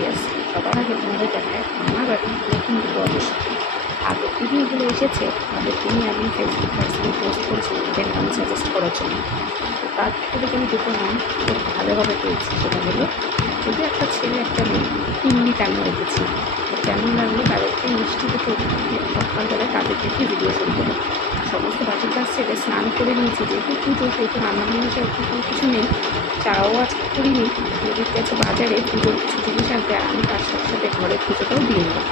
Yes, সবার আগে তোমাদের দেখায় আমার বাড়ি নতুন দুটো অবশ্য আগের দিনই এগুলো এসেছে। আগের দিনই আমি ফেসবুক পার্সোনালি পোস্ট করেছিলাম এদের নাম সাজেস্ট করার জন্য। তো তার থেকে আমি দুটো নাম খুব ভালোভাবে পেয়েছি। সেটা হলো যদি একটা ছেলে একটা মেয়ে তিনটি টাইমে রেখেছি, তো কেমন লাগলো তাদেরকে মিষ্টি দেখে সকালবেলায় তাদের দেখে ভিডিও শুরু করবো। সমস্ত বাসির কাজ ছেড়ে স্নান করে নিয়েছি, যেহেতু পুজো সেহেতু রান্নাবান্না সেরকম কোনো কিছু নেই। চাও আজকে করিনি, দিদির কাছে বাজারে পুজোর কিছু জিনিস আনতে, আর আমি তার সাথে সাথে ঘরের পুজোটাও দিয়ে নিলাম।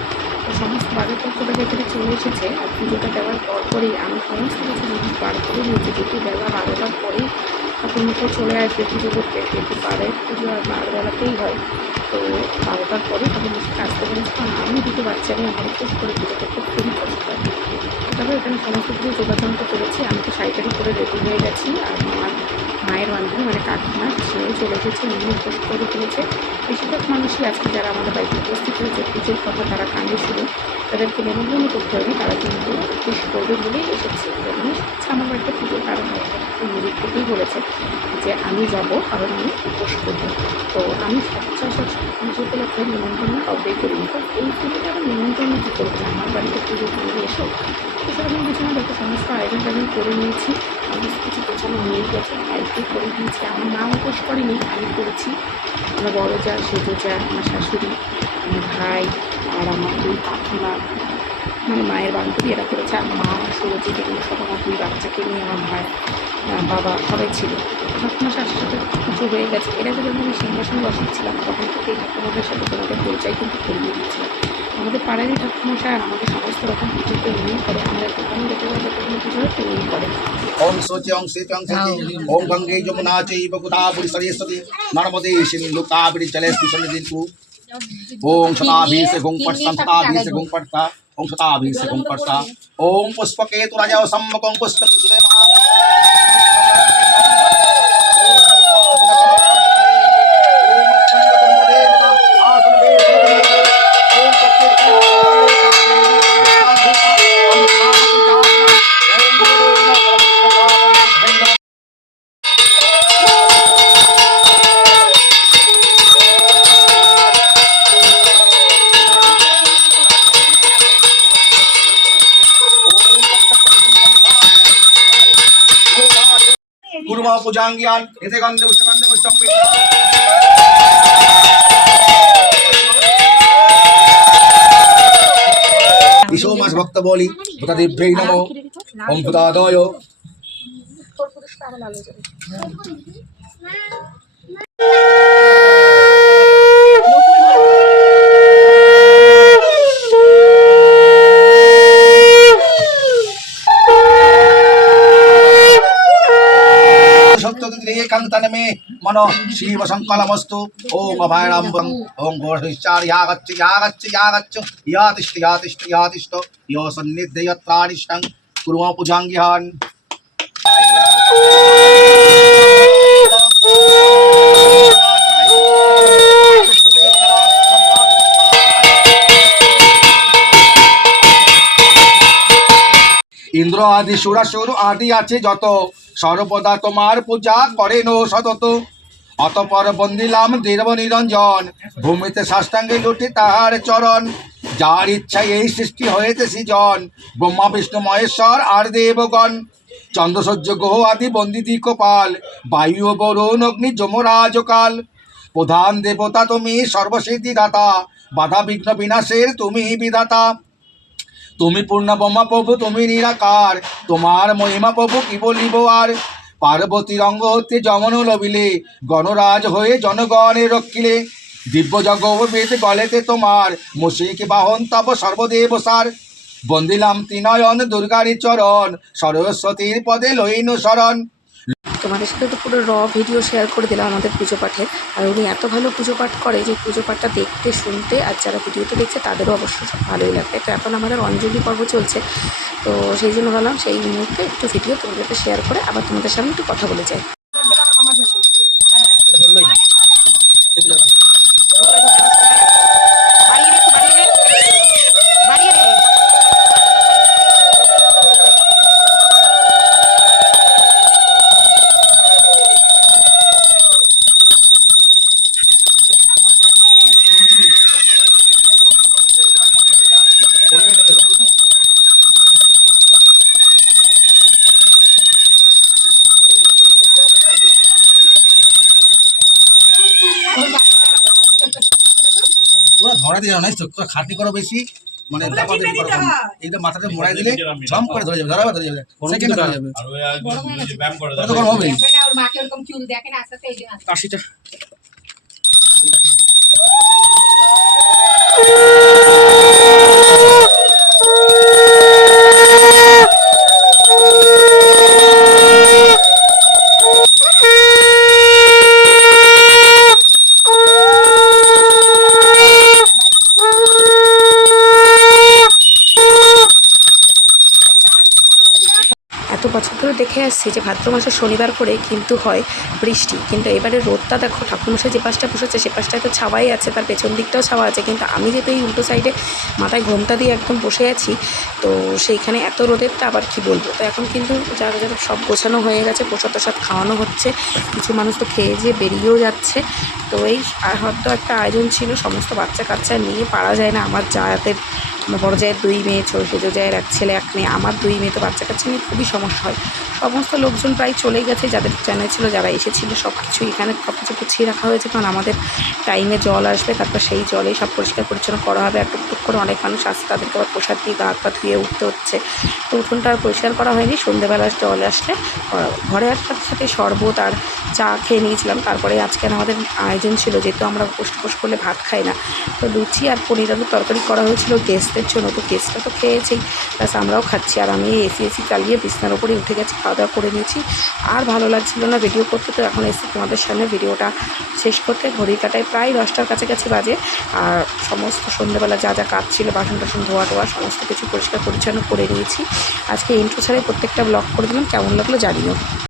তো সমস্ত বাজারপত্রটা এখানে চলে এসেছে, আর পুজোটা দেওয়ার পরেই আমি সমস্ত কিছু জিনিস বার করে নিয়েছি। যেহেতু বেলা 12টার পরেই ঠাকুর মুখো চলে আসবে পুজো করতে, যেহেতু পাড়ের পুজো আর 12বেলাতেই হয়। তো 12টার পরেই ঠাকুর মুখে আসতে পেরেছি, কারণ আমি দুটো বাচ্চা নিয়ে ঘরে পোষ করে পুজো করতে খুবই কষ্ট হয়। তবে এখানে সমস্ত কিছু যোগাযন্ত্র করেছি। আমি তো শাড়িটারি করে রেডি হয়ে গেছি, আর মায়ের বান্ধবী মানে কাকিমা সেও চলে এসেছে, উনিও পোস্ট করে ফেলেছে। বেশিরভাগ মানুষই আজকে যারা আমাদের বাড়িতে উপস্থিত হয়েছে পুজোর কথা তারা কানে শুনে তাদেরকে নেমন্তন্ন করতে হবে, তারা কিন্তু উপোস করবে বলেই এসেছে। যখনই এসেছে আমার বাড়িতে পুজো, তারা নিজের থেকেই বলেছে যে আমি যাব, কারণ আমি উপোস করবো। তো আমি সচরাচর পুজো উপলক্ষে নিমন্ত্রণ কাউকেই করিনি। তো এই পুজোটা আমি নিমন্ত্রণ কী করবো, আমার বাড়িতে পুজো করে এসো। তো সেরকম কিছু না, দেখো সমস্ত আয়োজন টায়োজন করে নিয়েছি, সমস্ত কিছু গোছানো হয়ে গেছে, ভাইকে করে দিয়েছি। আমার মা উপোস করেনি, আমি করেছি। আমার বড় যা, সেজো যা, আমার শাশুড়ি, আমার ভাই, আর আমার দুই কাকিমা মানে মায়ের বান্ধবী এরা করেছে। আর মা সুরজিৎ এগুলো সব আমার দুই বাচ্চাকে নিয়ে আমার ভাই বাবা সবাই ছিল। ঠাকুমার সাথে সাথে পুজো হয়ে গেছে। এর আগে যখন আমি সিংহাসন বসাচ্ছিলাম তখন থেকে এই ঠাকুমাদের সাথে তোমাদের পরিচয় কিন্তু করিয়ে দিচ্ছিলাম। আমাদের পাড়ারই ঠাকুমশাই, আর আমাদের সমস্ত রকম পুজোকে উনিই করে। আমরা দোকানে যেতে যত কোনো পুজো হয় উনিই করে। ওম শোচে ওম শ্রীতে ওম শোচে ওম গঙ্গে যমুনা চৈব গোদাবরী সরস্বতী নর্মদে সিন্ধু কাবেরী জলেস্মিन् সন্নিধিন্তু ওম শতাভিষে গোং পট্টা শতাভিষে গোং পট্টা ওম শতাভিষে গোং পট্টা ওম পুষ্পকেতু রাজা সম্মুখং পুষ্পকেতুরে মহা কুর্মা পূজাঙ্গিয়ান এতে গন্ধে পুষ্পম ঈশো মাস ভক্ত বলি ভূতাদিভ্যৈ নমো ওম ভূতাদয় সত্যদিকান্তনমে মনো শিব সংকলমস্তু ওম অভয়রাম্বং ওম ঘোষিচার ইয়াগচ্ছ ইয়াগচ্ছ ইয়াগচ্ছ ইয়াতিষ্ঠ ইয়াতিষ্ঠ ইয়াতিষ্ঠ ইয় সন্নিধ্যয়ত্রানিষ্ঠং কুর্মা পূজাঙ্গিহান ইন্দ্র আদি সুরাসুর আদি আছে যত সর্বদা তোমার পূজা করেন সতত অতপর বন্দিলাম দেব নিরঞ্জন ভূমিতে সাষ্টাঙ্গে লুটি তাহার চরণ যার ইচ্ছায় এই সৃষ্টি হয়েছে সৃজন ব্রহ্মা বিষ্ণু মহেশ্বর আর দেবগণ চন্দ্র সূর্য গ্রহ আদি বন্দিতি কপাল বায়ু বরুণ অগ্নি যমরাজ কাল প্রধান দেবতা তুমি সর্বসিদ্ধি দাতা বাধা বিঘ্ন বিনাশের তুমি বিধাতা তুমি পূর্ণ ব্রহ্মা প্রভু তুমি নিরাকার তোমার মহিমা প্রভু কি বলিব আর পার্বতীর অঙ্গ হতে যমন লবিলে গণরাজ হয়ে জনগণে রক্ষিলে দিব্য জগবেদ গলেতে তোমার মুশিক বাহন তব সর্বদেব সার বন্দিলাম ত্রিনয়ন দুর্গারি চরণ সরস্বতীর পদে লইনু শরণ। তোমাদের সাথে তো পুরো ভিডিও শেয়ার করে দিলাম আমাদের পুজো পাঠের। আর উনি এত ভালো পুজো পাঠ করে যে পুজো পাঠটা দেখতে শুনতে, আর যারা ভিডিওতে দেখছে তাদেরও অবশ্য ভালোই লাগবে। তো এখন আমাদের অঞ্জলি পর্ব চলছে, তো সেই জন্য ভাবলাম সেই মুহূর্তে একটু ভিডিও তোমাদেরকে শেয়ার করে আবার তোমাদের সামনে একটু কথা বলে যাই। মোড়াই দিয়ে জানো তো খাটনি করো বেশি মানে এইটা মাথাটা মোড়াই দিলে ঝম করে ধরে যাবে ধরে যাবে সেকেন্ডে ধরে যাবে তখন হবে কাশিটা এত বছর ধরে দেখে আসছি যে ভাদ্র মাসে শনিবার করে কিন্তু হয় বৃষ্টি, কিন্তু এবারে রোদটা দেখো ঠাকুরমশাই যে পাশটা বসেছে সে পাশটায় তো ছাওয়াই আছে, তার পেছন দিকটাও ছাওয়া আছে, কিন্তু আমি যেহেতু এই উল্টো সাইডে মাথায় ঘোমটা দিয়ে একদম বসে আছি, তো সেইখানে এত রোদেরটা আবার কি বলবো। তো এখন কিন্তু যারা যারা সব গোছানো হয়ে গেছে, প্রসাদ টসাদ খাওয়ানো হচ্ছে, কিছু মানুষ তো খেয়ে যেয়ে বেরিয়েও যাচ্ছে। তো এই হয়তো একটা আয়োজন ছিল, সমস্ত বাচ্চা কাচ্চা নিয়ে পারা যায় না। আমার জায়াতের আমার বড় জায়ের 2 মেয়ে, সেজো জায়ের 1 ছেলে 1 মেয়ে, আমার 2 মেয়ে, তো বাচ্চা কাচ্চা নিয়ে খুবই সমস্যা হয়। সমস্ত লোকজন প্রায় চলে গেছে, যাদের জানা ছিল, যারা এসেছিলো সব কিছু এখানে সব কিছু গুছিয়ে রাখা হয়েছে, কারণ আমাদের টাইমে জল আসবে, তারপর সেই জলেই সব পরিষ্কার পরিচ্ছন্ন করা হবে। আর টুকটুক করে অনেক মানুষ আসছে, তাদেরকে আবার প্রসাদ দিয়ে গা হাত পা ধুয়ে উঠতে হচ্ছে। তো উঠোনটা আর পরিষ্কার করা হয়নি, সন্ধ্যেবেলা জল আসলে করা হবে। ঘরে আসার সাথে শরবত আর চা খেয়ে নিয়েছিলাম। তারপরে আজকে আমাদের আয়োজন ছিল, যেহেতু আমরা উপোস করলে ভাত খাই না, তো লুচি আর পনির আলুর তরকারি করা হয়েছিল গেস্টদের জন্য। তো গেস্টরা তো খেয়েছি, প্লাস আমরাও খাচ্ছি। আর আমি এসি চালিয়ে বিছনার ওপরে উঠে গেছি, খাওয়া দাওয়া করে নিয়েছি। আর ভালো লাগছিল না ভিডিও করতে, তো এখন এসে তোমাদের সামনে ভিডিওটা শেষ করতে। ঘড়ির কাটায় প্রায় 10টার কাছাকাছি বাজে। আর সমস্ত সন্ধ্যেবেলা যা যা কাজ ছিল, বাসন টাসন ধোয়া টোয়া সমস্ত কিছু পরিষ্কার পরিচ্ছন্ন করে নিয়েছি। আজকে ইন্ট্রো ছাড়াই প্রত্যেকটা ব্লগ করে দিলাম, কেমন লাগলো জানিও।